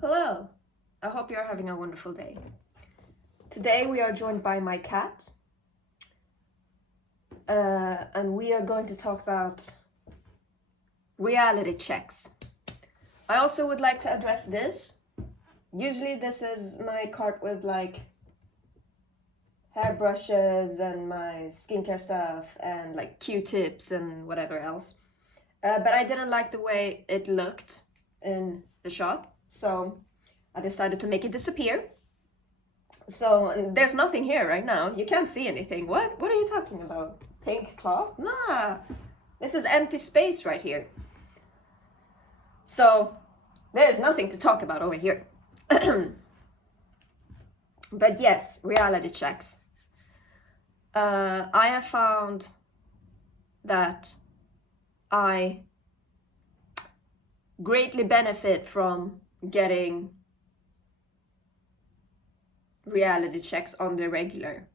Hello, I hope you're having a wonderful day. Today we are joined by my cat, and we are going to talk about reality checks. I also would like to address this. Usually this is my cart with like hairbrushes and my skincare stuff and like Q-tips and whatever else. But I didn't like the way it looked in the shot, so I decided to make it disappear. So there's nothing here right now. You can't see anything. What are you talking about? Pink cloth? Nah, this is empty space right here. So there's nothing to talk about over here. But yes, reality checks. I have found that I greatly benefit from getting reality checks on the regular.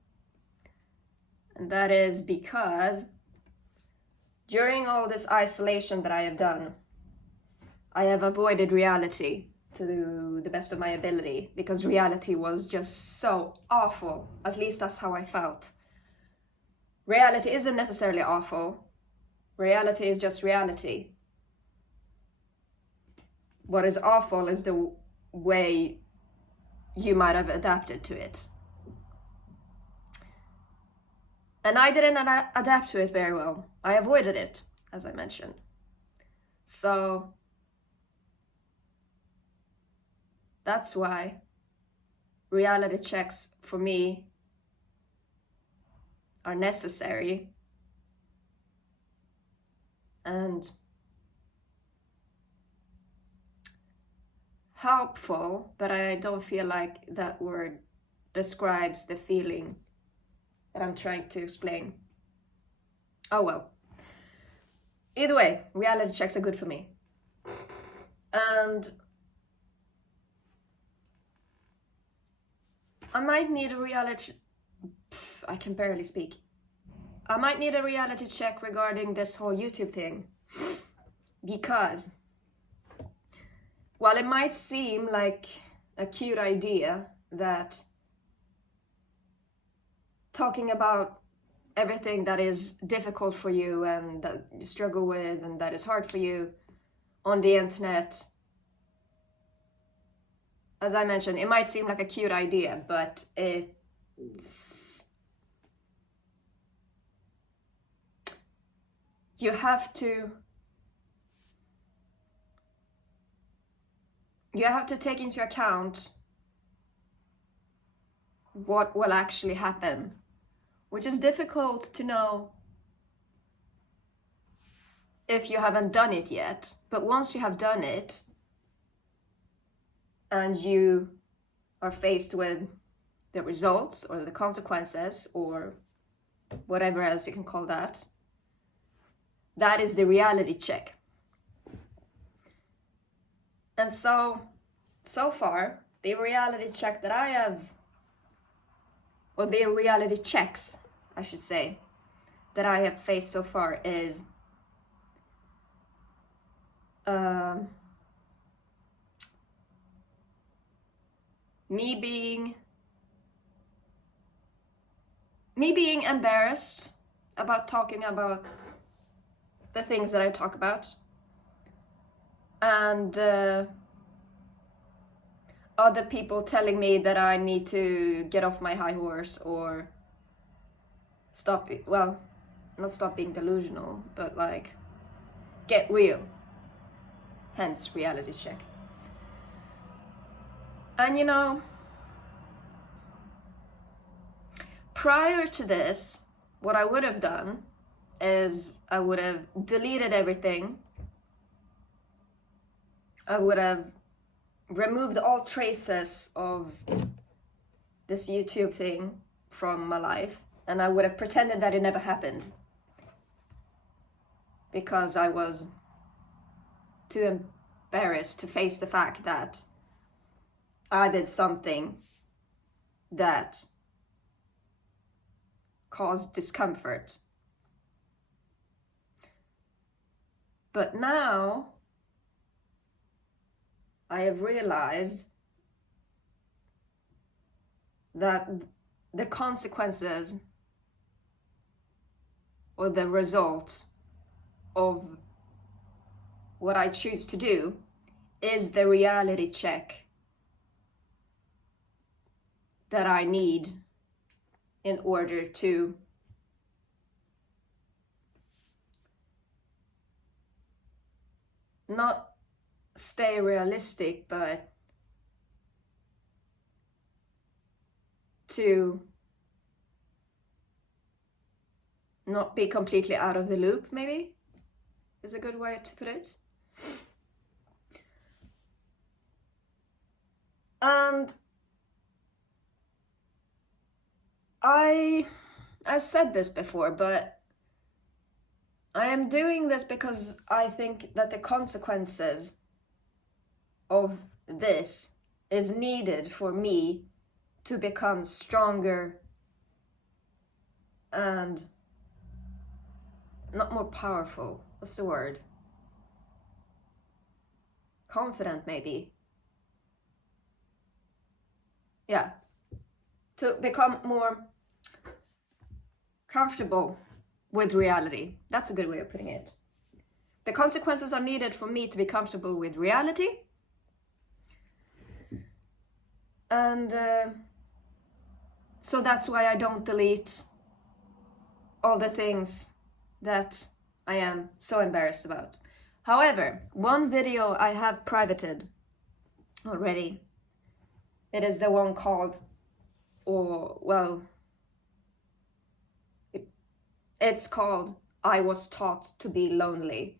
And that is because during all this isolation that I have done, I have avoided reality to the best of my ability because reality was just so awful. At least that's how I felt. Reality isn't necessarily awful. Reality is just reality. What is awful is the way you might have adapted to it. And I didn't adapt to it very well. I avoided it, as I mentioned. So that's why reality checks for me are necessary and helpful, but I don't feel like that word describes the feeling that I'm trying to explain. Oh well. Either way, reality checks are good for me. And I might need a reality... I can barely speak. I might need a reality check regarding this whole YouTube thing. Because while it might seem like a cute idea that talking about everything that is difficult for you and that you struggle with and that is hard for you on the internet, as I mentioned, it might seem like a cute idea, but you have to take into account what will actually happen, which is difficult to know if you haven't done it yet. But once you have done it and you are faced with the results or the consequences or whatever else you can call that, that is the reality check. And so far, the reality check that I have, or the reality checks, I should say, that I have faced so far is me being embarrassed about talking about the things that I talk about, and other people telling me that I need to get off my high horse or stop, well, not stop being delusional, but like get real, hence reality check. And you know, prior to this, what I would have done is I would have deleted everything. I would have removed all traces of this YouTube thing from my life, and I would have pretended that it never happened because I was too embarrassed to face the fact that I did something that caused discomfort. But now I have realized that the consequences or the results of what I choose to do is the reality check that I need in order to not stay realistic, but to not be completely out of the loop, maybe, is a good way to put it. And I said this before, but I am doing this because I think that the consequences of this is needed for me to become stronger and not more powerful. What's the word? Confident, maybe. Yeah. To become more comfortable with reality. That's a good way of putting it. The consequences are needed for me to be comfortable with reality. And so that's why I don't delete all the things that I am so embarrassed about. However, one video I have privated already. It is the one called, it's called I Was Taught to Be Lonely,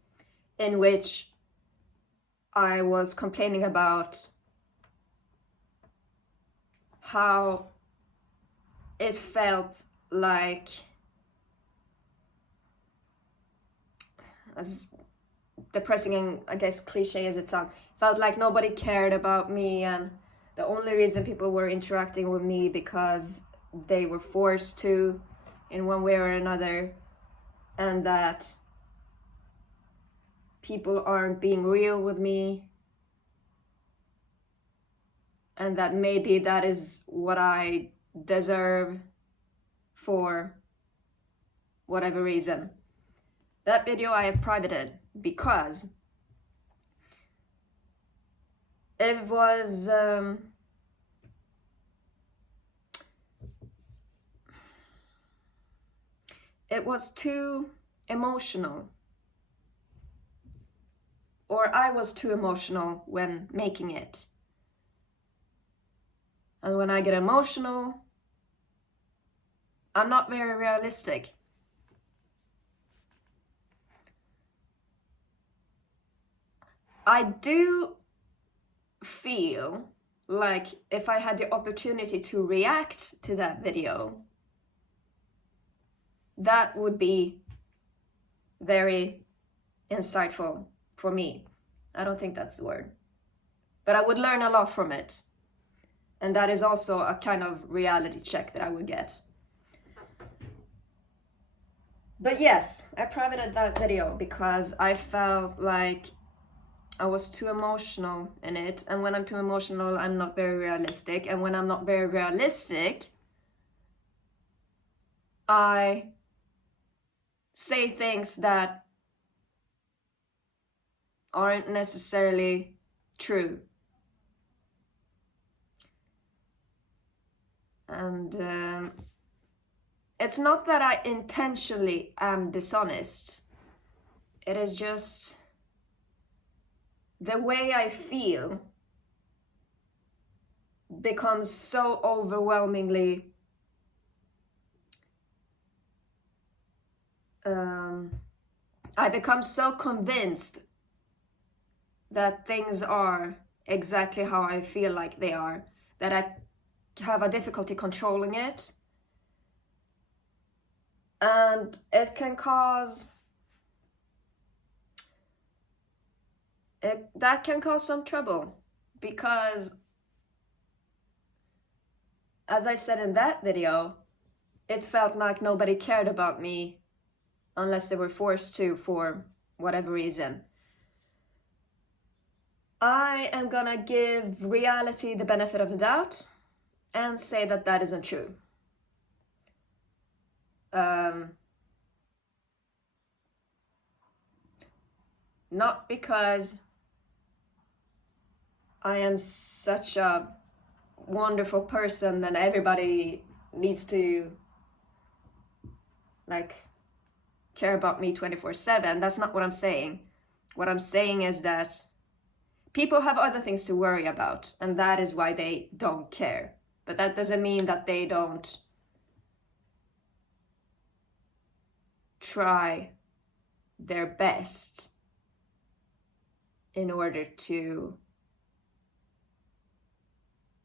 in which I was complaining about how it felt like, as depressing and I guess cliche as it sounds, felt like nobody cared about me, and the only reason people were interacting with me because they were forced to in one way or another, and that people aren't being real with me, and that maybe that is what I deserve for whatever reason. That video I have privated because it was too emotional, or I was too emotional when making it. And when I get emotional, I'm not very realistic. I do feel like if I had the opportunity to react to that video, that would be very insightful for me. I don't think that's the word. But I would learn a lot from it. And that is also a kind of reality check that I would get. But yes, I privated that video because I felt like I was too emotional in it. And when I'm too emotional, I'm not very realistic. And when I'm not very realistic, I say things that aren't necessarily true. And it's not that I intentionally am dishonest. It is just the way I feel becomes so overwhelmingly I become so convinced that things are exactly how I feel like they are, that I have a difficulty controlling it. And it can cause that can cause some trouble, because as I said in that video, it felt like nobody cared about me unless they were forced to for whatever reason. I am gonna give reality the benefit of the doubt and say that that isn't true. Not because I am such a wonderful person that everybody needs to like care about me 24/7. That's not what I'm saying. What I'm saying is that people have other things to worry about, and that is why they don't care. But that doesn't mean that they don't try their best in order to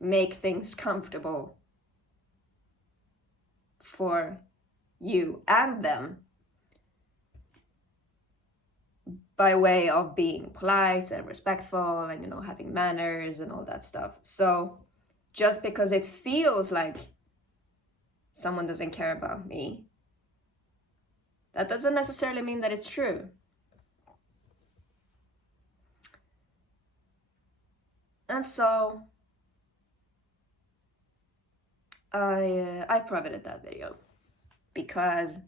make things comfortable for you and them by way of being polite and respectful and, you know, having manners and all that stuff. So just because it feels like someone doesn't care about me, that doesn't necessarily mean that it's true. And so I privated that video because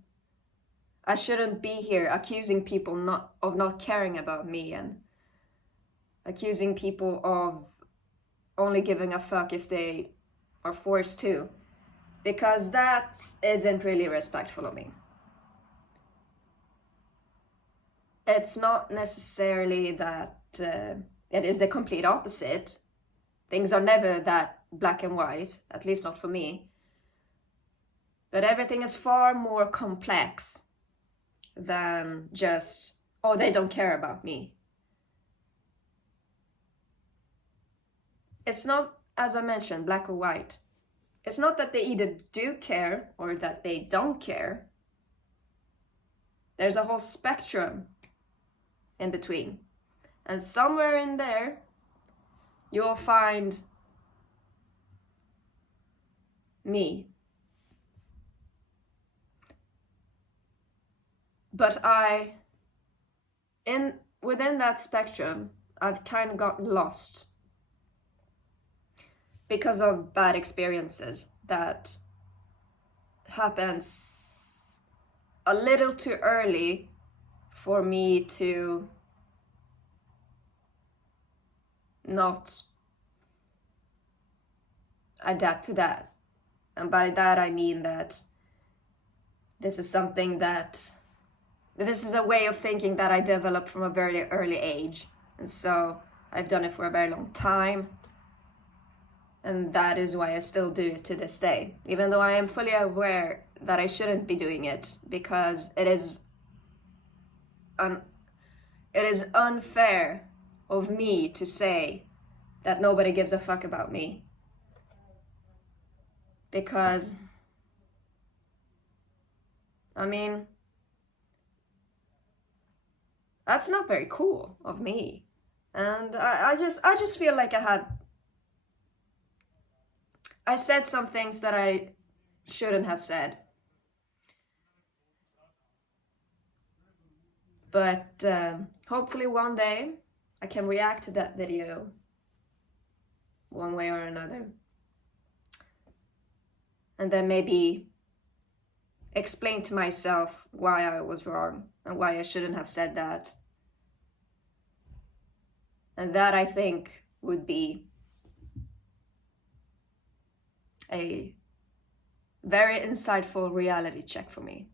I shouldn't be here accusing people of not caring about me and accusing people of only giving a fuck if they are forced to, because that isn't really respectful of me. It's not necessarily that it is the complete opposite. Things are never that black and white, at least not for me. But everything is far more complex than just, oh, they don't care about me. It's not, as I mentioned, black or white. It's not that they either do care or that they don't care. There's a whole spectrum in between. And somewhere in there, you'll find me. But within that spectrum, I've kind of gotten lost because of bad experiences that happens a little too early for me to not adapt to that. And by that I mean that this is a way of thinking that I developed from a very early age. And so I've done it for a very long time. And that is why I still do it to this day. Even though I am fully aware that I shouldn't be doing it, because it is unfair of me to say that nobody gives a fuck about me. Because, I mean, that's not very cool of me. And I just feel like I said some things that I shouldn't have said. But hopefully one day I can react to that video one way or another. And then maybe explain to myself why I was wrong and why I shouldn't have said that. And that, I think, would be a very insightful reality check for me.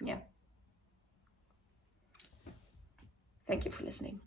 Yeah. Thank you for listening.